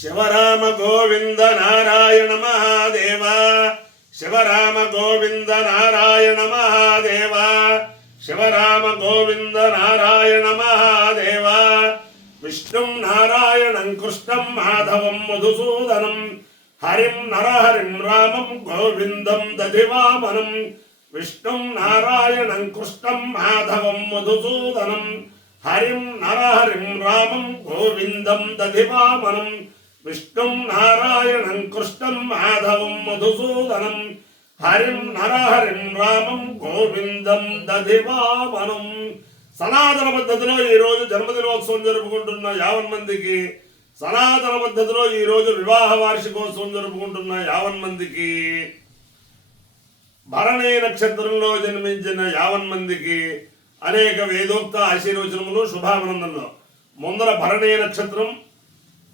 శివరామ గోవింద నారాయణ మహాదేవ శివరామ గోవింద నారాయణ మహాదేవ శివరామ గోవింద నారాయణ మహాదేవ విష్ణుం నారాయణం కృష్ణం మాధవం మధుసూదనం హరిం నరహరిం రామం గోవిందం దధివామనం విష్ణుం నారాయణం కృష్ణం మాధవం మధుసూదనం హరిం నరహరిం రామం గోవిందం దధివామనం విష్ణుం నారాయణం కృష్ణం మాధవం మధుసూదనం హరిం నరహరిం రామం గోవిందం దధివామనం. సనాతన పద్ధతిలో ఈరోజు జన్మదినోత్సవం జరుపుకుంటున్న 50 మందికి, సనాతన పద్ధతిలో ఈరోజు వివాహ వార్షికోత్సవం జరుపుకుంటున్న 50 మందికి, భరణీ నక్షత్రంలో జన్మించిన 50 మందికి అనేక వేదోక్త ఆశీర్వచనములు శుభాభినందనలు. ముందర భరణీ నక్షత్రం,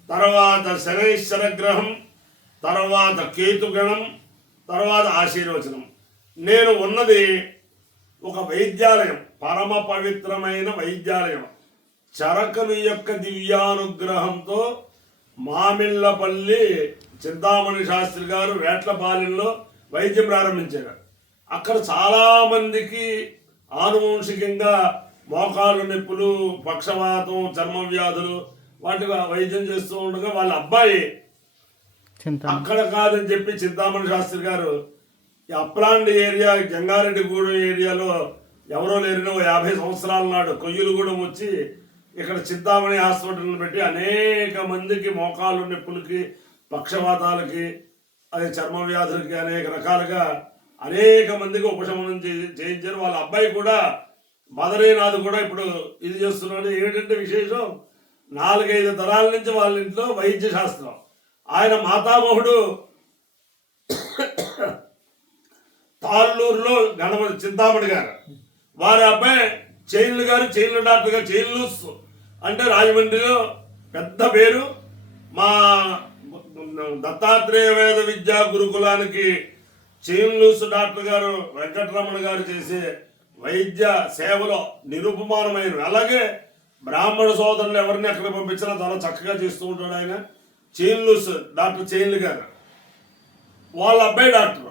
తర్వాత శనైశ్వర గ్రహం, తర్వాత కేతుగణం, తర్వాత ఆశీర్వచనం. నేను ఉన్నది ఒక వైద్యాలయం, పరమ పవిత్రమైన వైద్యాలయం. చరకుని యొక్క దివ్యానుగ్రహంతో మామిళ్ళపల్లి చింతామణి శాస్త్రి గారు వేట్లపాలెంలో వైద్యం ప్రారంభించారు. అక్కడ చాలామందికి ఆనువంశికంగా మోకాలు నొప్పులు, పక్షవాతం, చర్మ వ్యాధులు వాటి వైద్యం చేస్తూ ఉండగా వాళ్ళ అబ్బాయి అక్కడ కాదని చెప్పి చింతామణి శాస్త్రి గారు ఈ అప్లాండ్ ఏరియా, జంగారెడ్డిగూడెం ఏరియాలో ఎవరో లేరినో 50 సంవత్సరాల నాడు కొయ్యలుగూడెం వచ్చి ఇక్కడ చింతామణి హాస్పిటల్ని పెట్టి అనేక మందికి మోకాలు నొప్పులకి, పక్షవాతాలకి, అది చర్మ వ్యాధులకి అనేక రకాలుగా అనేక మందికి ఉపశమనం చేయించారు. వాళ్ళ అబ్బాయి కూడా బదరీనాథ్ కూడా ఇప్పుడు ఇది చేస్తున్నాడు. ఏంటంటే విశేషం, 4-5 తరాల నుంచి వాళ్ళ ఇంట్లో వైద్య శాస్త్రం. ఆయన మాతామహుడు తాళ్ళూరులో గణపతి చింతామణి గారు, వారి అబ్బాయి చైన్లు గారు, చైన్లు డాక్టర్ గారు, చైన్లూస్ అంటే రాజమండ్రిలో పెద్ద పేరు. మా దత్తాత్రేయ వేద విద్యా గురుకులానికి చైన్లూస్ డాక్టర్ గారు వెంకటరమణ గారు చేసే వైద్య సేవలో నిరుపమానమైనవి. అలాగే బ్రాహ్మణ సోదరులు ఎవరిని అక్కడ పంపించినా చాలా చక్కగా చేస్తూ ఉంటాడు ఆయన. చైన్లూస్ డాక్టర్ చైన్లు గారు, వాళ్ళ అబ్బాయి డాక్టర్.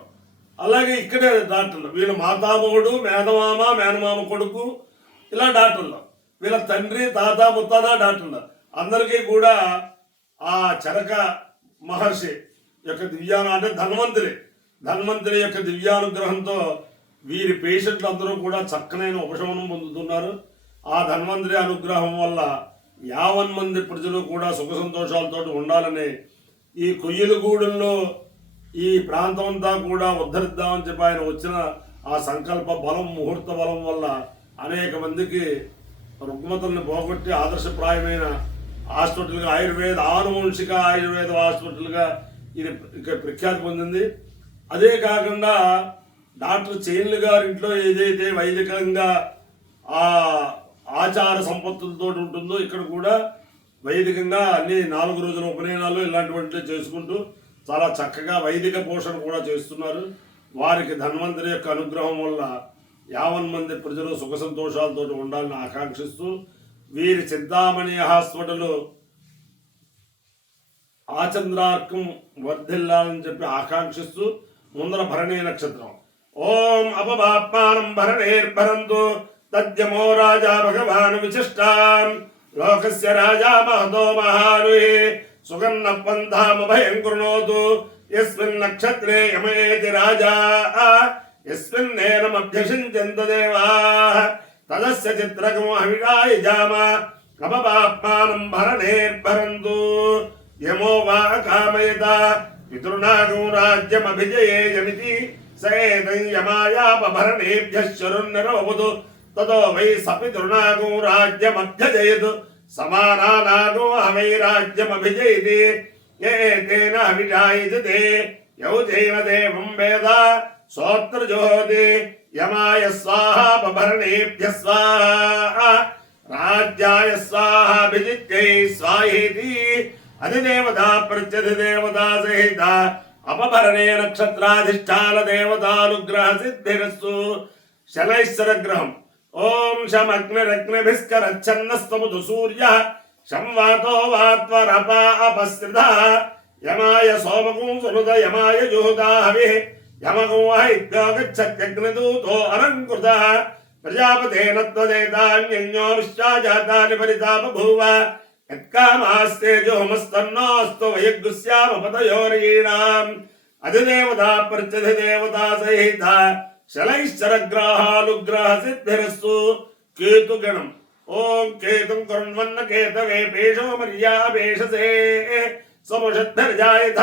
అలాగే ఇక్కడే డాక్టర్లు, వీళ్ళ మాతామహుడు, మేనమామ, మేనమామ కొడుకు, ఇలా డాక్టర్లు. వీళ్ళ తండ్రి, తాత, ముత్తాత డాక్టర్లు. అందరికీ కూడా ఆ చరక మహర్షి యొక్క అంటే ధన్వంతరి యొక్క దివ్యానుగ్రహంతో వీరి పేషెంట్లు అందరూ కూడా చక్కనైన ఉపశమనం పొందుతున్నారు. ఆ ధన్వంతరి అనుగ్రహం వల్ల 50 మంది ప్రజలు కూడా సుఖ సంతోషాలతో ఉండాలని ఈ కొయ్యలగూడెంలో ఈ ప్రాంతం అంతా కూడా ఉద్ధరిద్దామని చెప్పి ఆయన వచ్చిన ఆ సంకల్ప బలం, ముహూర్త బలం వల్ల అనేక మందికి రుగ్మతల్ని పోగొట్టి ఆదర్శప్రాయమైన హాస్పిటల్గా, ఆనువంశిక ఆయుర్వేద హాస్పిటల్గా ఇది ఇక్కడ ప్రఖ్యాతి పొందింది. అదే కాకుండా డాక్టర్ చైన్లు గారి ఇంట్లో ఏదైతే వైదికంగా ఆ ఆచార సంపత్తులతో ఉంటుందో ఇక్కడ కూడా వైదికంగా అన్ని 4 రోజుల ఉపనయనాలు ఇలాంటివంటివి చేసుకుంటూ చాలా చక్కగా వైదిక పోషణ కూడా చేస్తున్నారు. వారికి ధన్వంతరి యొక్క అనుగ్రహం వల్ల 50 మంది ప్రజలు సుఖ సంతోషాలతో ఉండాలని ఆకాంక్షిస్తూ వీరి చింతామణి హాస్పిటల్ ఆచంద్రార్కం వర్ధిల్లాలని చెప్పి ఆకాంక్షిస్తూ ముందర భరణీ నక్షత్రం. ఓం అపవాప్మానం భరణేర్భరంతు తద్యమో రాజా భగవాన్ విశిష్టాం లోకస్య రాజా మహతో మహానుహి సుగన్న పంథామభయం కృణోతు యస్మిన్ నక్షత్రే యమయేతి రాజా యస్మిన్నేనమభ్యషించంత దేవాః తదస్య చిత్రకం హవిషాయ జామ అపవాప్మానం భరణేర్భరంతు యమో వా కామయత పితృనాగం రాజ్యమభిజయేయమితి సేతం యమాయాపభరణేభ్యః శరున్నరవతు తతో వై సపితృనాగో రాజ్యమభ్యజయతు సమానానాగో హవై రాజ్యమభిజయతి ఏతేన హవిషాయజతే యౌతేన దేవం వేద సోత్రజోహతి యమాయ స్వాహాపభరణేభ్యః స్వాహా రాజ్యాయ స్వాహాభిజిత్యై స్వాహేతి అధిదేవతా ప్రత్యధిదేవతా సహిత అపభరణే నక్షత్రాధిష్టాన దేవతానుగ్రహ సిద్ధిరస్తు. శనైశ్వర గ్రహం. ఓం శమగ్నిరగ్నిభిస్కరచ్చన్నస్తముదు సూర్య సంవాతో వాత్వరపా అపస్త్రిత యమాయ సోమకం సునుత యమాయ జోదా హవి యమకం హైత్యోగచ్చగ్నదూతో అలంకృత ప్రజాపతేన త్వదేతాన్యన్యో విశ్వాజాతాని పరితాపభూవ యత్కామాస్తేజోమస్తన్నోస్తు వయగ్గుస్యామపతయోరీణాం అధిదేవతా ప్రత్యధిదేవతా సహిత శలైశ్చరగ్రహాలుగ్రహ సిద్ధిరస్తు కేతుగణం ఓం కేతుం కరుణ్వన్న కేతవే పేషో మర్యాపేషసే సముషద్ధర్జాయథ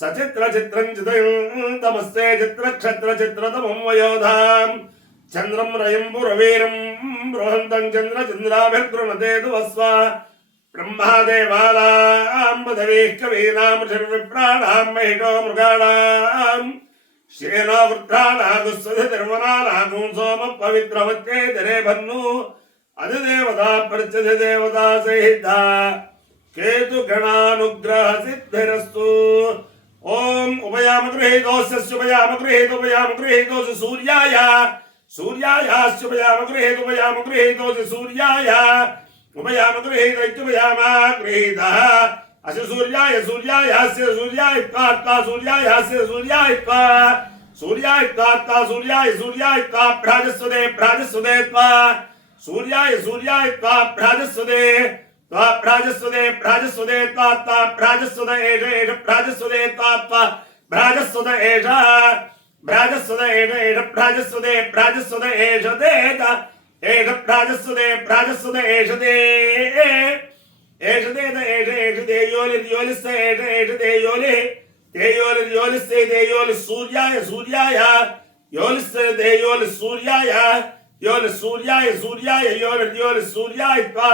సచిత్ర చిత్రం చితమస్తే చిత్రక్షత్ర చిత్రతమం వయోధాం చంద్రం రయం పురవీరం బృహంతం చంద్ర చంద్రాభిర్గృణతే దువస్వ బ్రహ్మాదేవానాం పదవీః కవీనాం ఋషిర్విప్రాణాం మహిషో మృగాణాం శ్రేణో వృత్రాణాగుస్వధిర్వనానాగం సోమ పవిత్రవత్యేతరే భన్ను అధిదేవతా ప్రత్యధిదేవతా సహిత కేతుగణానుగ్రహ సిద్ధిరస్తు ఓం ఉపయామగృహేతోస్యుపయామగృహేతోపయామగృహేతోసి సూర్యాయ సూర్యాయాస్యుపయామగృహేతోపయామగృహేతోసి సూర్యాయ ఉపయామగృహేతైత్యుపయామాగృహేత అస్య సూర్యాయ సూర్యాయాస్య సూర్యాయిత్వాత్వా సూర్యాయాస్య సూర్యాయిత్వా సూర్యాయిత్వాత్వా సూర్యాయ సూర్యాయిత్వా భ్రాజస్వదే భ్రాజస్వదే త్వా సూర్యాయ సూర్యాయిత్వా భ్రాజస్వదే త్వా భ్రాజస్వదే భ్రాజస్వదే త్వా త్వా భ్రాజస్వద ఏష ఏష భ్రాజస్వదే త్వా త్వా భ్రాజస్వద ఏష భ్రాజస్వద ఏష ఏష భ్రాజస్వదే భ్రాజస్వద ఏషదే ఏష భ్రాజస్వదే భ్రాజస్వద ఏషదే ఏషదే ఏష ఏషదే యోలిస్త ఏష ఏషదే యోలిస్తే దేయోలి సూర్యాయ సూర్యాయ యోలిస్తే యోలి సూర్యాయ సూర్యాయ సూర్యాయ త్వా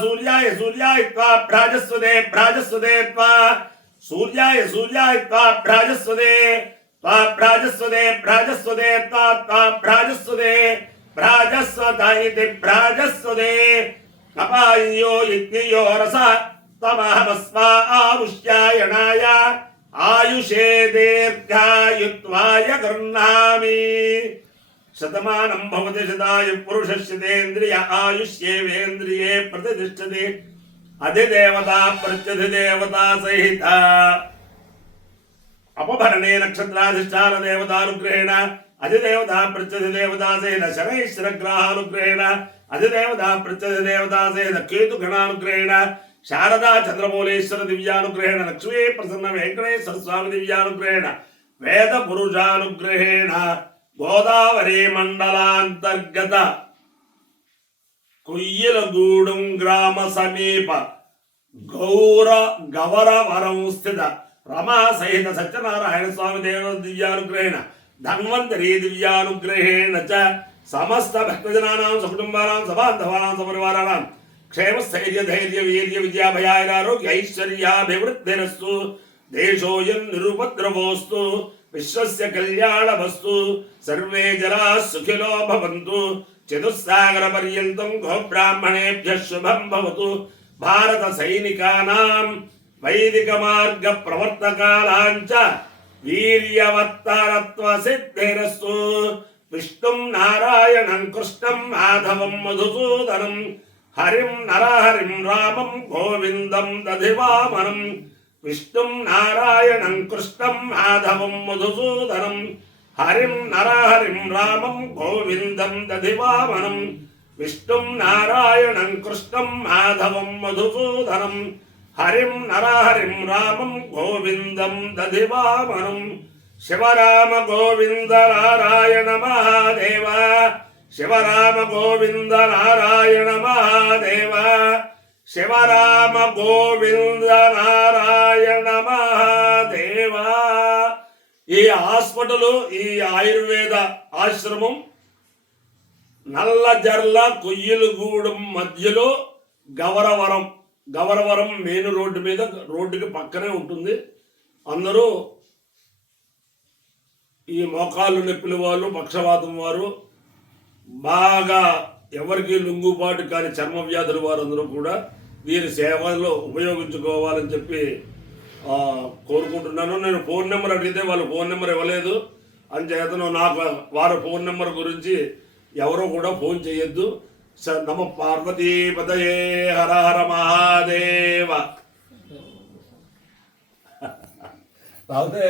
సూర్యాయ సూర్యాయ త్వా భ్రాజస్వదే త్వా సూర్యాయ త్వా భ్రాజస్వదే త్వా భ్రాజస్వత ఇది భ్రాజస్వదే అపాయో ఇత్యయో రస తమహమస్మా ఆముష్యాయణాయ ఆయుషే దీర్ఘాయుత్వాయ గృహ్ణామి శతమానం భవతి శతాయు పురుషస్యేంద్రియ ఆయుష్యేవేంద్రియే ప్రతిష్టతి అధిదేవతా ప్రత్యధిదేవతా సహిత అపభరణే నక్షత్రాధిష్టాన దేవతానుగ్రహేణ అధిదేవతా ప్రత్యధిదేవతా సహిత శనైశ్వరగ్రహానుగ్రహేణ అధిదేవతా ప్రత్యధిదేవతా సహిత కేతుగణానుగ్రహేణ శారదా చంద్రమౌళేశ్వర దివ్యానుగ్రహేణ లక్ష్మీ ప్రసన్న వెంకటేశ్వర స్వామి దివ్యానుగ్రహేణ వేద పురుషానుగ్రహేణ గోదావరి మండలాంతర్గత కుయ్యలగూడెం గ్రామ సమీప గౌరవరం స్థిత రమా సహిత సత్యనారాయణ స్వామి దేవ దివ్యానుగ్రహేణ ధన్వంతరీ దివ్యానుగ్రహేణ చ సమస్త భక్తజనానాం సకుటుంబానాం సబాంధవానాం సపరివారాణం క్షేమస్థైర్య ధైర్య వీర్య విద్యాభయారోగ్య ఐశ్వర్యాభివృద్ధిరస్తు దేశోయం నిరుపద్రవోస్తు విశ్వస్య కళ్యాణమస్తు సర్వే జనాః సుఖినో భవంతు చతుస్సాగర పర్యంతం గోబ్రాహ్మణేభ్యః శుభం భవతు భారత సైనికానాం వైదిక మార్గ ప్రవర్తకానాం చ వీర్యవత్తరత్వ సిద్ధిరస్తు విష్ణుం నారాయణం కృష్ణం మాధవం మధుసూదనం హరిం నరహరిం రామం గోవిందం దధివామనం విష్ణుం నారాయణం కృష్ణం మాధవం మధుసూదనం హరిం నరహరిం రామం గోవిందం దధివామనం విష్ణుం నారాయణం కృష్ణం మాధవం మధుసూదనం హరిం నరహరిం రామం గోవిందం దధివామనం శివరామ గోవింద నారాయణ మహాదేవ శివరామ గోవింద నారాయణ మహాదేవ శివరామ గోవింద నారాయణ మహాదేవ. ఈ హాస్పిటల్ ఈ ఆయుర్వేద ఆశ్రమం నల్లజర్ల కొయ్యలగూడెం మధ్యలో గవరవరం మెయిన్ రోడ్డు మీద రోడ్డుకి పక్కనే ఉంటుంది. అందరూ ఈ మోకాళ్ళు నొప్పుల వాళ్ళు పక్షవాతం వారు బాగా ఎవరికి లుంగుబాటు కాని చర్మ వ్యాధుల వారందరూ కూడా వీరి సేవల్లో ఉపయోగించుకోవాలని చెప్పి కోరుకుంటున్నాను. నేను ఫోన్ నెంబర్ అడిగితే వాళ్ళు ఫోన్ నెంబర్ ఇవ్వలేదు అని చేతను నాకు వారి ఫోన్ నెంబర్ గురించి ఎవరు కూడా ఫోన్ చేయొద్దు. నమ పార్వతీపదయే హర హర మహాదేవ. రావుతే